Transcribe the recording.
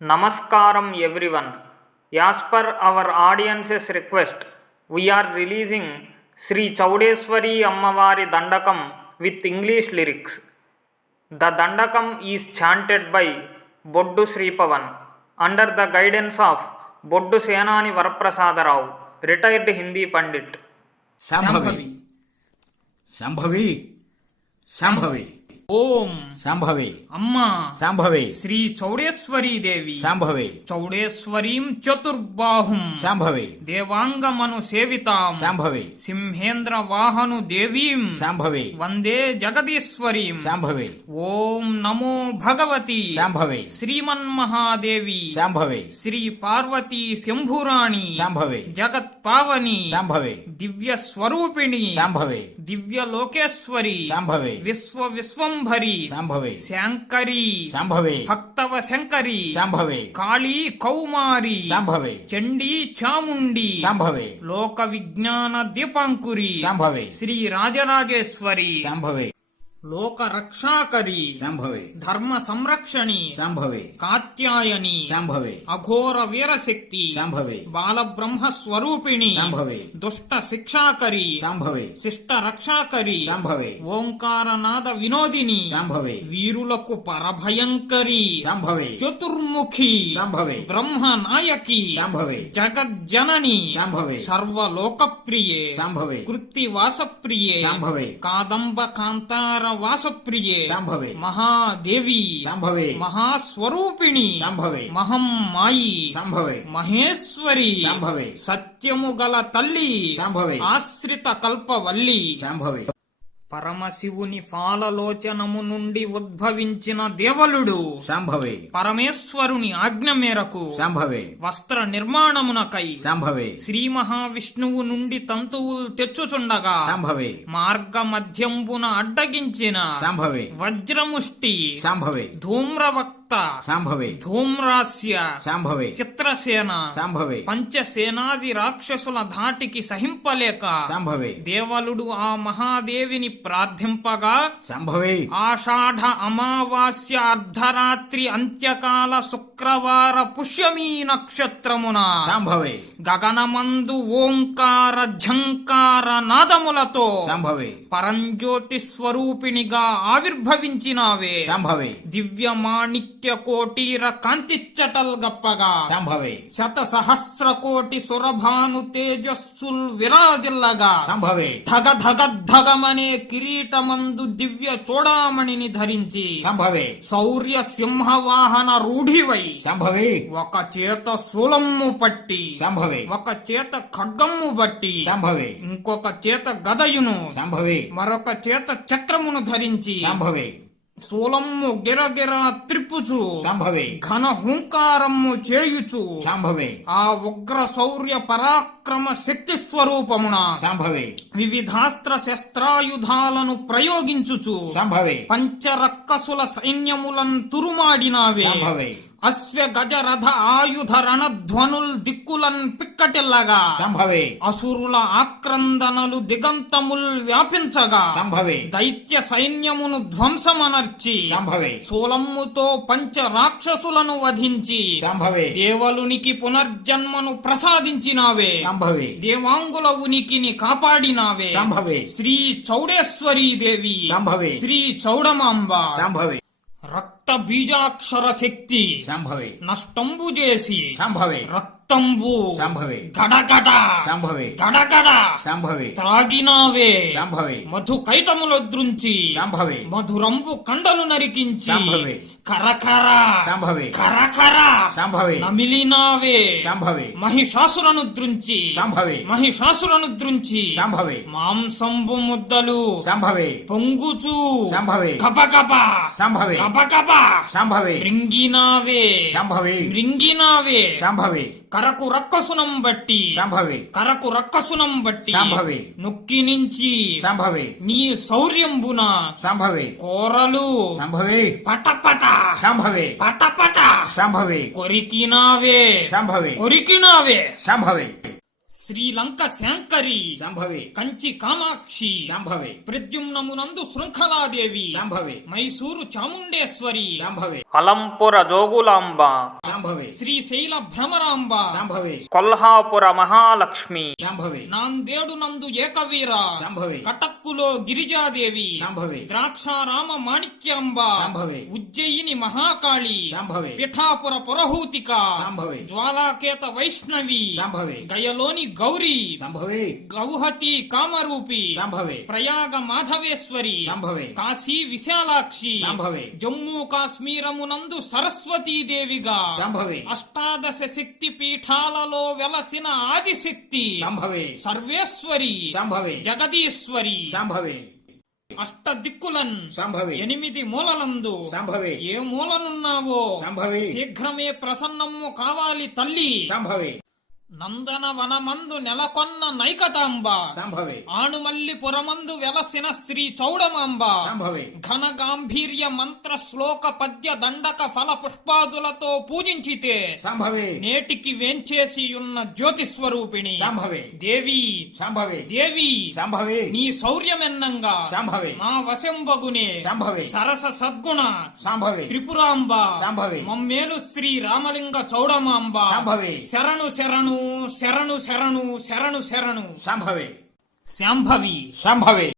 Namaskaram everyone. As per our audience's request, we are releasing Sri Chaudeswari Ammavari Dandakam with English lyrics. The Dandakam is chanted by Boddu Sripavan under the guidance of Boddu Senani Varaprasada Rao, retired Hindi Pandit. Shambhavi. Shambhavi. Shambhavi. ఓం శాంభవి అమ్మా శాంభవి శ్రీ చౌడేశ్వరీ దేవి శాంభవి చౌడేశ్వరీం చతుర్బాహుం శాంభవి దేవాంగమను సేవితాం శాంభవి సింహేంద్ర వాహను దేవీం శాంభవి వందే జగదీశ్వరీం శాంభవి ఓం నమో భగవతి శాంభవి శ్రీమన్మహాదేవి శాంభవి శ్రీ పార్వతీ శంభురాణి శాంభవి జగత్ పావని శాంభవి దివ్య స్వరూపిణి శాంభవి దివ్య లోకేశ్వరి శాంభవి విశ్వంభరి శాంభవి శాంకరి శాంభవి భక్తవ శంకరి శాంభవి కాళీ కౌమారి శాంభవి చండీ చాముండి శాంభవి లోక విజ్ఞాన దీపాంకురి శాంభవి శ్రీ రాజరాజేశ్వరి శాంభవి లోక రక్షాకరి శాంభవి ధర్మ సంరక్షణి శాంభవి కాత్యాయని శాంభవి అఘోర వీరశక్తి శాంభవి బాలబ్రహ్మ స్వరూపిణి శాంభవి దుష్ట శిక్షాకరి శాంభవి శిష్ట రక్షాకరి శాంభవి ఓంకారనాద వినోదిని శాంభవి వీరులకు పరభయంకరి శాంభవి చతుర్ముఖి శాంభవి బ్రహ్మ నాయకి శాంభవి జగజ్జనని శాంభవి సర్వలోకప్రియే శాంభవి కృత్తివాసప్రియే శాంభవి కాదంబ కాంతార వాసప్రియే శాంభవి మహాదేవి శాంభవి మహాస్వరూపిణి శాంభవి మహమ్మాయి శాంభవి మహేశ్వరి శాంభవి సత్యము గల తల్లి శాంభవి ఆశ్రిత కల్పవల్లి శాంభవి పరమశివుని ఫాలలోచనము నుండి ఉద్భవించిన దేవలుడు శాంభవి పరమేశ్వరుని ఆజ్ఞ మేరకు శాంభవి వస్త్ర నిర్మాణమునకై శాంభవి శ్రీ మహావిష్ణువు నుండి తంతువులు తెచ్చుచుండగా శాంభవి మార్గ మధ్యంబున అడ్డగించిన శాంభవి వజ్రముష్టి శాంభవి ధూమ్రవక్త శాంభవి ధూమ్రాస్య శాంభవి చిత్రసేన శాంభవి పంచసేనాది రాక్షసుల ధాటికి సహింపలేక శాంభవి దేవలుడు ఆ మహాదేవిని ప్రార్థింపగా శాంభవి ఆషాఢ అమావాస్య అర్ధరాత్రి అంత్యకాల శుక్రవార పుష్యమీ నక్షత్రమున శాంభవి గగనమందు ఓంకార ఝంకార నాదములతో శాంభవి పరంజ్యోతి స్వరూపిణిగా ఆవిర్భవించినావే శాంభవి దివ్య మాణిక్య కోటీర కాంతిచ్చటల్ గప్పగా శాంభవి శత సహస్ర కోటి సురభాను తేజస్సుల్ విరాజిల్లగా శాంభవి ధగ ధగ ధగమనే కిరీటమందు దివ్య చూడామణిని ధరించి శాంభవి శౌర్య సింహవాహన రూఢివై శాంభవి ఒక చేత శూలమ్ము పట్టి శాంభవి ఒక చేత ఖడ్గమ్ము బట్టి శాంభవి ఇంకొక చేత గదయును శాంభవి మరొక చేత చక్రమును ధరించి శాంభవి శూలమ్ము గిరగిర త్రిప్పుచు శాంభవి ఘన హుంకారమ్ము చేయుచు శాంభవి ఆ ఉగ్ర శౌర్య పరాక్రమ శక్తి స్వరూపమున శాంభవి వివిధాస్త్ర శస్త్రాయుధాలను ప్రయోగించుచు శాంభవి పంచరక్కసుల సైన్యములను తురుమాడినావే శాంభవి అశ్వ గజ రథ ఆయుధ రణధ్వనుల్ దిక్కులన్ పిక్కటిల్లగా శాంభవి అసురుల ఆక్రందనలు దిగంతముల్ వ్యాపించగా శాంభవి దైత్య సైన్యమును ధ్వంసమనర్చి శాంభవి శూలమ్ముతో పంచ రాక్షసులను వధించి శాంభవి దేవలునికి పునర్జన్మను ప్రసాదించినావే శాంభవి దేవాంగుల ఉనికిని కాపాడినావే శాంభవి శ్రీ చౌడేశ్వరీ దేవి శాంభవి శ్రీ చౌడమాంబ శాంభవి రక్త బీజాక్షర శక్తి శాంభవి నష్టంబు చేసి శాంభవి రక్తంబు శాంభవి గడగడ శాంభవి గడగడ శాంభవి త్రాగినావే శాంభవి మధు కైటములో ద్రుంచి శాంభవి మధురంబు కండలు నరికించి శాంభవి కరకర శాంభవి కరకర శాంభవి నమిలినావే శాంభవి మహిషాసురను ద్రుంచి శాంభవి మహిషాసురను ద్రుంచి శాంభవి మాంసంబు ముద్దలు శాంభవి పొంగుచూ శాంభవి కపకప శాంభవి కపకప శాంభవి మృంగినావే శాంభవి మృంగినావే శాంభవి కరకు రక్కసునం బట్టి శాంభవి కరకు రక్కసునం బట్టి శాంభవి నొక్కి నుంచి శాంభవి నీ శౌర్యంబున శాంభవి కోరలు శాంభవి పటపట శాంభవి పటపట శాంభవి కొరికినావే శాంభవి కొరికినావే శాంభవి శ్రీలంక శాంకరి శాంభవి కంచి కామాక్షి శాంభవి ప్రద్యుమ్నమునందు శృంఖలాదేవి శాంభవి మైసూరు చాముండేశ్వరి శాంభవి అలంపుర జోగులాంబ శాంభవి శ్రీశైల భ్రమరాంబ శాంభవి కొల్హాపుర మహాలక్ష్మి శాంభవి నాందేడు నందు ఏకవీర శాంభవి కటక్కులో గిరిజాదేవి శాంభవి ద్రాక్షారామ మాణిక్యాంబ శాంభవి ఉజ్జయిని మహాకాళి శాంభవి పిఠాపుర పురహూతిక శాంభవి జ్వాలాకేత వైష్ణవి శాంభవి గయలోని గౌరీ శాంభవి గౌహతి కామరూపి శాంభవి ప్రయాగ మాధవేశ్వరి శాంభవి కాశీ విశాలాక్షి శాంభవి జమ్మూ కాశ్మీరమునందు సరస్వతీదేవిగా శాంభవి అష్టాదశ శక్తి పీఠాలలో వెలసిన ఆదిశక్తి శాంభవి సర్వేశ్వరి శాంభవి జగదీశ్వరి శాంభవి అష్ట దిక్కులన్ శాంభవి 8 మూలలందు శాంభవి ఏ మూలనున్నావో శాంభవి శీఘ్రమే ప్రసన్నము కావాలి తల్లి శాంభవి నందన వనమందు నెలకొన్న నైకతాంబ శాంభవి ఆణుమల్లి పురమందు వెలసిన శ్రీ చౌడమాంబ శాంభవి ఘన గాంభీర్య మంత్ర శ్లోక పద్య దండక ఫల పుష్పాదులతో పూజించితే శాంభవి నేటికి వేంచేసి ఉన్న జ్యోతి స్వరూపిణి శాంభవి దేవి శాంభవి దేవి శాంభవి నీ శౌర్యమెన్నంగా శాంభవి మా వశంబగునే శాంభవి సరస సద్గుణ శాంభవి త్రిపురాంబ శాంభవి మమ్మేలు శ్రీ రామలింగ చౌడమాంబ శాంభవి శరణు శరణు శరణు శరణు శరణు శరణు శాంభవి శాంభవి శాంభవి